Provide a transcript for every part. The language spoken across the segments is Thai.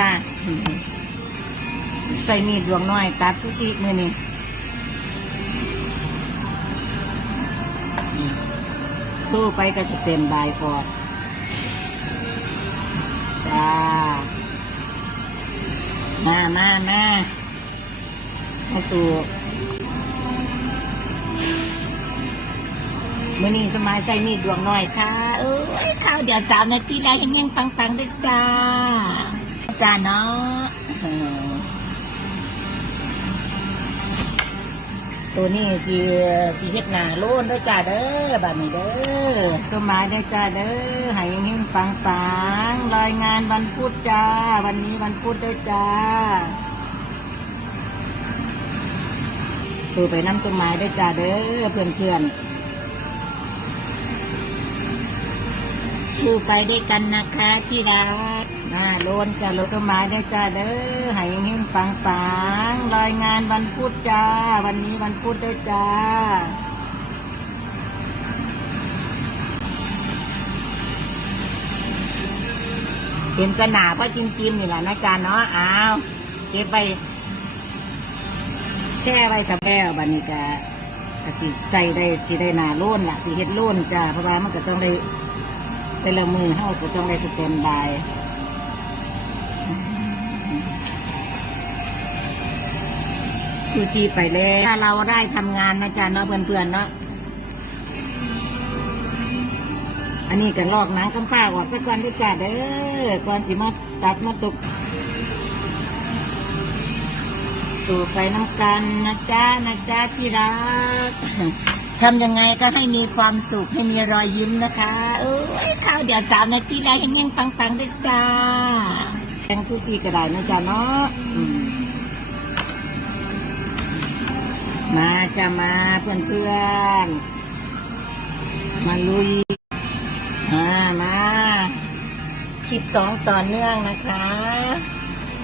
จ้าใส่มีดดวงน้อย ตัดทุกทีมือนี่สู้ไปก็จะเต็มใบายออกจ้ามามามามาสู่มือนี้สมัยใส่มีดดวงน้อยค่ะ เอ้ยข้าวเดี๋ยวสามนาทีแล้วยังยังปังๆด้วยจ้า จ้าเนาะเออตัวนี้สีสีเฮ็ดหนาโล้นด้วยจ้าเด้อแบบนี้เด้อสมัยด้วยจ้าเด้อให้ยังยังปังๆรายงานวันพุธจ้า วันนี้วันพุธด้วยจ้าสู่ไปน้ำสมัยด้วยจ้าเด้อเพื่อนเพื่อนๆชื่อไปด้วยกันนะคะที่รัก น่าโลนจะโลนสมัยด้วยจ้าเด้อให้เฮงปังปังๆรายงานวันพุธจ้า วันนี้วันพุธได้จ้าเห็นกระหนาพราจิ้มจิ้มนี่แหละนะจ๊ะเนาะอ้าวเก็บไป แช่ไว้กับแก้วบันนี้ก็ก็สิใส่ได้สิได้หนาโล้นล่ะสิเฮ็ดโล้นจ้าเพราะว่ามันก็ต้องได้แต่ละมือเฮาก็ต้องได้สแตนบาย ชูชีไปเลยถ้าเราได้ทำงานนะจ๊ะเนาะเพื่อนๆเนาะอันนี้ก็ลอกหนังกำป้าออกสักก่อนด้วยจ้าเด้อก่อนสิมาตัดมาตก สู่ไปน้ำกันนะจ๊ะนะจ๊ะที่รักทำยังไงก็ให้มีความสุขให้มีรอยยิ้มนะคะเอ้ข้าวเดี๋ยวสามนาทีแล้วยังยังปังๆด้วยจ้าแกงทุจีก็ได้นะจ๊ะเนาะ มาจะมาเพื่อนเพื่อนมาลุยมามาคลิปสองต่อเนื่องนะคะ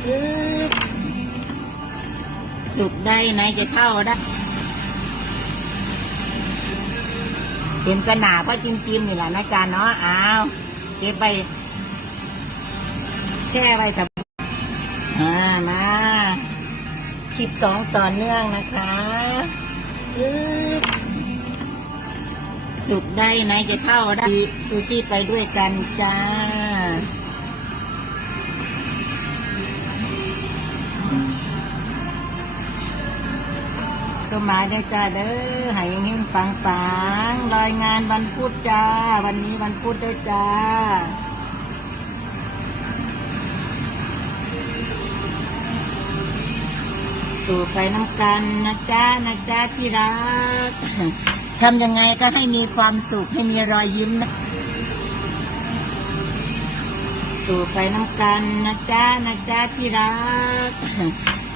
อึ๊บสุกได้ไหนจะเท่าได้เห็นกระหนาเพราะจิ้มจิ้มนี่แหละนะจ๊ะเนาะอ้าวเก็บไปแช่ไว้ทำอ่ามา คลิปสองต่อเนื่องนะคะสุกได้ไหนจะเท่าได้ซูชิไปด้วยกันจ้าสมัยได้จ้าเด้อให้เฮงปังปังรายงานวันพุธจ้า วันนี้วันพุธด้วยจ้า สู่ไปน้ำกันนะจ๊ะนะจ๊ะที่รักทำยังไงก็ให้มีความสุขให้มีรอยยิ้มนะสู่ไปน้ำกันนะจ๊ะนะจ๊ะที่รัก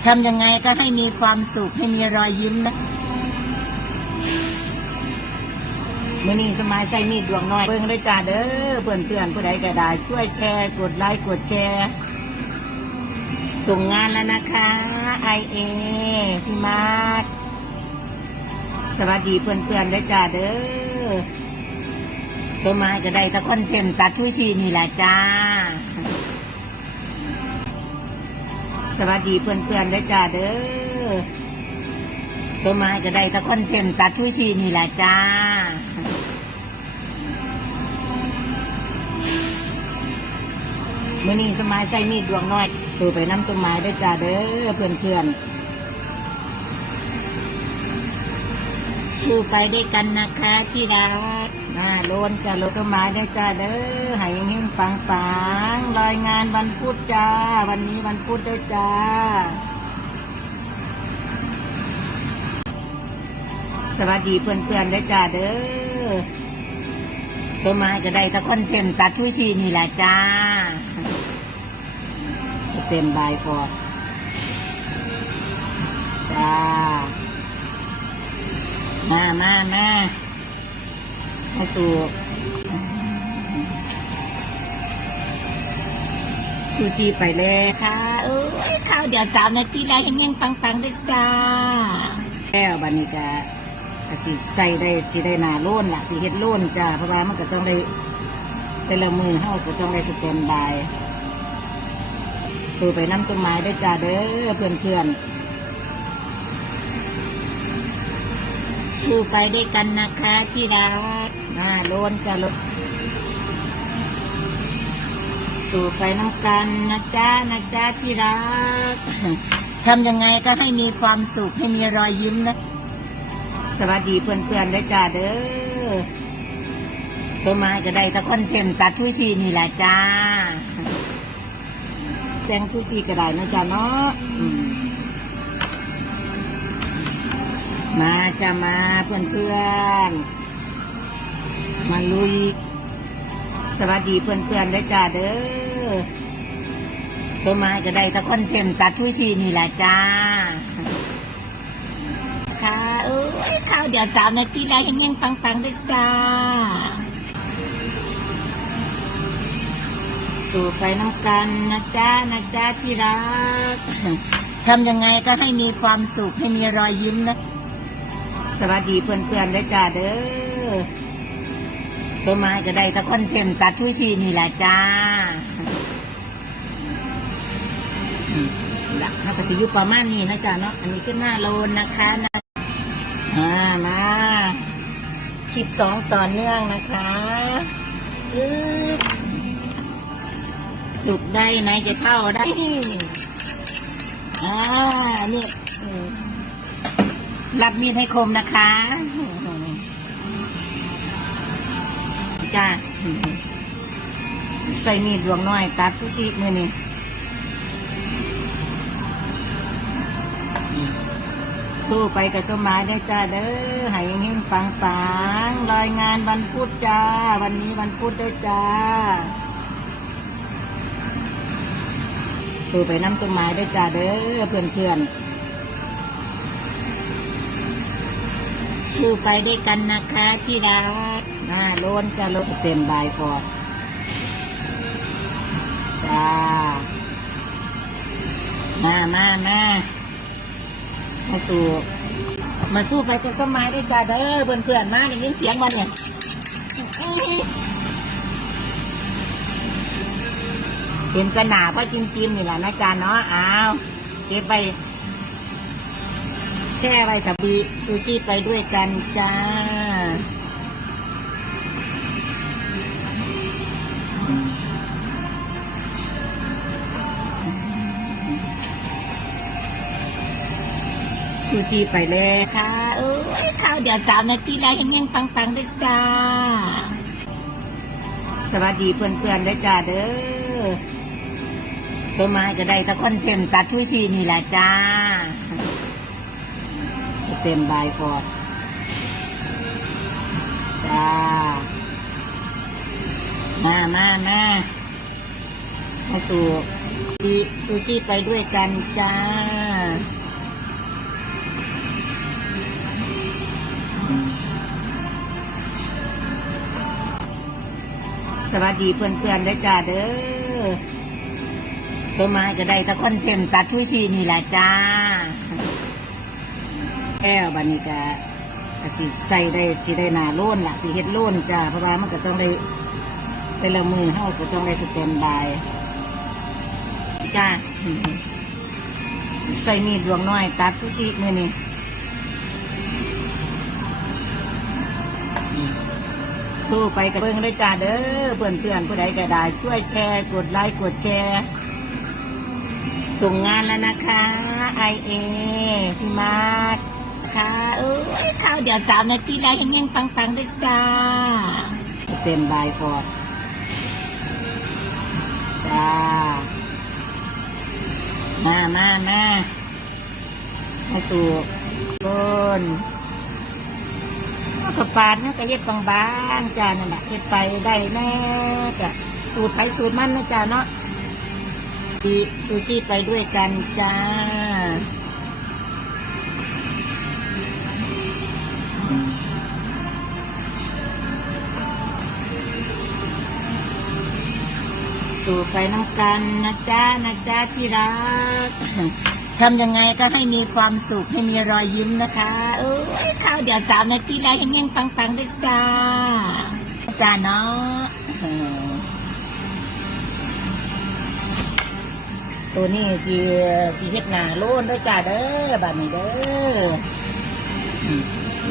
ทำยังไงก็ให้มีความสุขให้มีรอยยิ้มนะมื่อนี้สมัยใส่มีดดวงน้อยเบิ่งด้วยจ้าเด้อเพื่อนเพื่อนผู้ใดก็ได้ช่วยแชร์ กดไลค์กดแชร์ ส่งงานแล้วนะคะไอเอพี่มาร์คสวัสดีเพื่อนๆด้วยจ้าเด้อสมัยก็ได้ตะคอนเทนต์ตัดช่วยชีนี่แหละจ้า สวัสดีเพื่อนๆด้วยจ้าเด้อสมัยก็ได้ตะคอนเทนต์ตัดช่วยชีนี่แหละจ้า มื่อนี้สมัยใส่มีดดวงน้อย สู่ไปน้ำสมัยได้จ้าเด้อเพื่อนเพื่อนๆชื่ไปได้กันนะคะที่รักน่าโลนจะโลนสมัยได้จ้าเด้อให้เฮงปังปังๆรายงานวันพุธจ้า วันนี้วันพุธด้จ้าสวัสดีเพื่อนเพื่อนๆด้จ้าเด้อสมัยก็ได้ตะคอนเทนต์ตัดช่วยชีนี่แหละจ้า เต็มบายกอดจ้า มามามามาสู่ชูชีไปเลยค่ะ เอ้ยข้าวเดี๋ยวสามนาทีแล้วยังยังปังๆด้วยจ้าแล้วบันนี้ก็ก็สิใส่ได้สิได้นาโล้นล่ะสิเฮ็ดโล้นจ้าเพราะว่ามันก็ต้องได้แต่ละมือเฮาก็ต้องได้สแตนบาย สู่ไปน้ำสมหมายด้วยจ้าเด้อเพื่อนเพื่อนสู้ไปด้วยกันนะคะที่รักน่าโลนจะลดสู่ไปน้ำกันนะจ้านะจ้าที่รักทำยังไงก็ให้มีความสุขให้มีรอยยิ้มนะ สวัสดีเพื่อนเพื่อนๆด้วยจ้าเด้อสมหมายก็ได้ตะคอนเทนต์ตัดทุยซีนี่แหละจ้า แต่งทุกทีก็ได้นะจ๊ะเนาะมาจะมาเพื่อนเพื่อนมาลุย สวัสดีเพื่อนเพื่อนๆด้วยจ้าเด้อสมัยก็ได้ตะคอนเทนต์ตัดทุยซีนี่แหละจ้า ค่ะเอ้ยข้าวเดี๋ยวสามนาทีแล้วยังยังปังๆด้วยจ้า สู่ไปน้ำกันนะจ้านะจ้าที่รักทำยังไงก็ให้มีความสุขให้มีรอยยิ้มนะ สวัสดีเพื่อนๆด้วยจ้าเด้อสมัยก็ได้ตะคอนเทนต์ตัดทุยซีนี่แหละจ้าอืมหลักเขาก็สิอยุประมาณนี้นะจ๊ะเนาะอันนี้ก็หน้าโลนนะคะนะอ่ามาคลิปสองต่อเนื่องนะคะอึ๊บ สุกได้ไหนจะเท่าได้ อ่าเนี่ยอืมรับมีดให้คมนะคะจ้าใส่มีดดวงน้อย ตัดทุกชีมือนี่สู้ไปกับสมหมายได้จ้าเด้อใหายเงี้ยปังปังรายงานวันพุธจ้า วันนี้วันพุธด้วยจ้า สู่ไปน้ำสมหมายด้จ้าเด้อเพื่อนเพื่อนสู้ไปด้วยกันนะคะที่รักน่าโลนจะลดเต็มใบก่อนจ้ามามามามาสู่มาสู้ไปกับสมหมายด้จ้าเด้อเพื่อนเพื่อนมาได้ยินเสียงมันเนี่ย เป็นกระหนาเพราะจิ้มจิ้มนี่แหละนะจ๊ะเนาะอ้าวเก็บไปแช่ไว้กับบีซูชิไปด้วยกันจ้าซูชิไปเลยค่ะ เอ้ยข้าวเดี๋ยวสามนาทีแล้วยังยังปังๆด้วยจ้า สวัสดีเพื่อนๆด้วยจ้าเด้อ สมัยก็ได้ตะคอนเทนต์ตัดทุยซีนี่แหละจ้าจะเต็มใบายก่อจ้ามามามามาสู่ดีซูชิไปด้วยกันจ้าสวัสดีเพื่อนๆด้จ้าเด้อ สมัยก็ได้ตะคอนเทนต์ตัดทุยซีนี่แหละจ้าแก้วบันนี้ก็กสิใส่ได้สิได้นาโล่นล่ะสิเฮ็ดโล่นจ้าเพราะว่ามันก็ต้องได้แต่ละมือเฮาก็ต้องได้สแตนบายจ้าใส่มีดดวงน้อย ตัดทุกชีมือนี่สู้ไปกับเพื่อนด้วยจ้าเด้อเพื่อนเพื่อนผู้ใดก็ได้ ช่วยแชร์ กดไลค์กดแชร์ ส่งงานแล้วนะคะไอเอพี่มาร์คค่ะเอ้ยข้าวเดี๋ยวสามนาทีแล้วยังยังปังๆด้วยจ้าเต็มบายก่อนจ้ามามามามาสู่คนก็ปาดนะก็เย็บบางๆจ้านั่นแหละเฮ็ดไปได้แน่จ้ะสูตรไปสูตรมันนะจ้าเนาะ ดีซูชิไปด้วยกันจ้า สู่ไปน้ำกันนะจ้านะจ้าที่รักทำยังไงก็ให้มีความสุข ให้มีรอยยิ้มนะคะเอ้ยข้าวเดี๋ยวสามนาทีแล้วยังยังปังๆด้วยจ้าจ้าเนาะ ตัวนี้สีสีเฮ็ดหนาโล้นด้วยจ้าเด้อแบบนี้เด้อ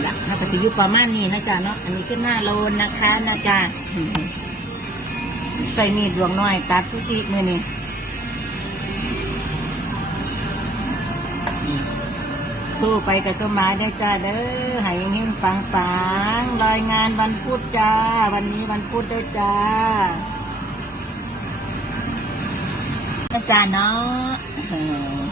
หลักถ้าก็สิอยู่ประมาณนี้นะจ๊ะเนาะ อันนี้คือหน้าโลนนะคะนะจ๊ะใส่มีดดวงน้อย ตัดทุกชีมือนี่สู้ไปกับสมาได้จ้าเด้อให้เฮงๆปังปังๆรายงานวันพุธจ้า วันนี้วันพุธด้วยจ้า อาจารย์เนาะ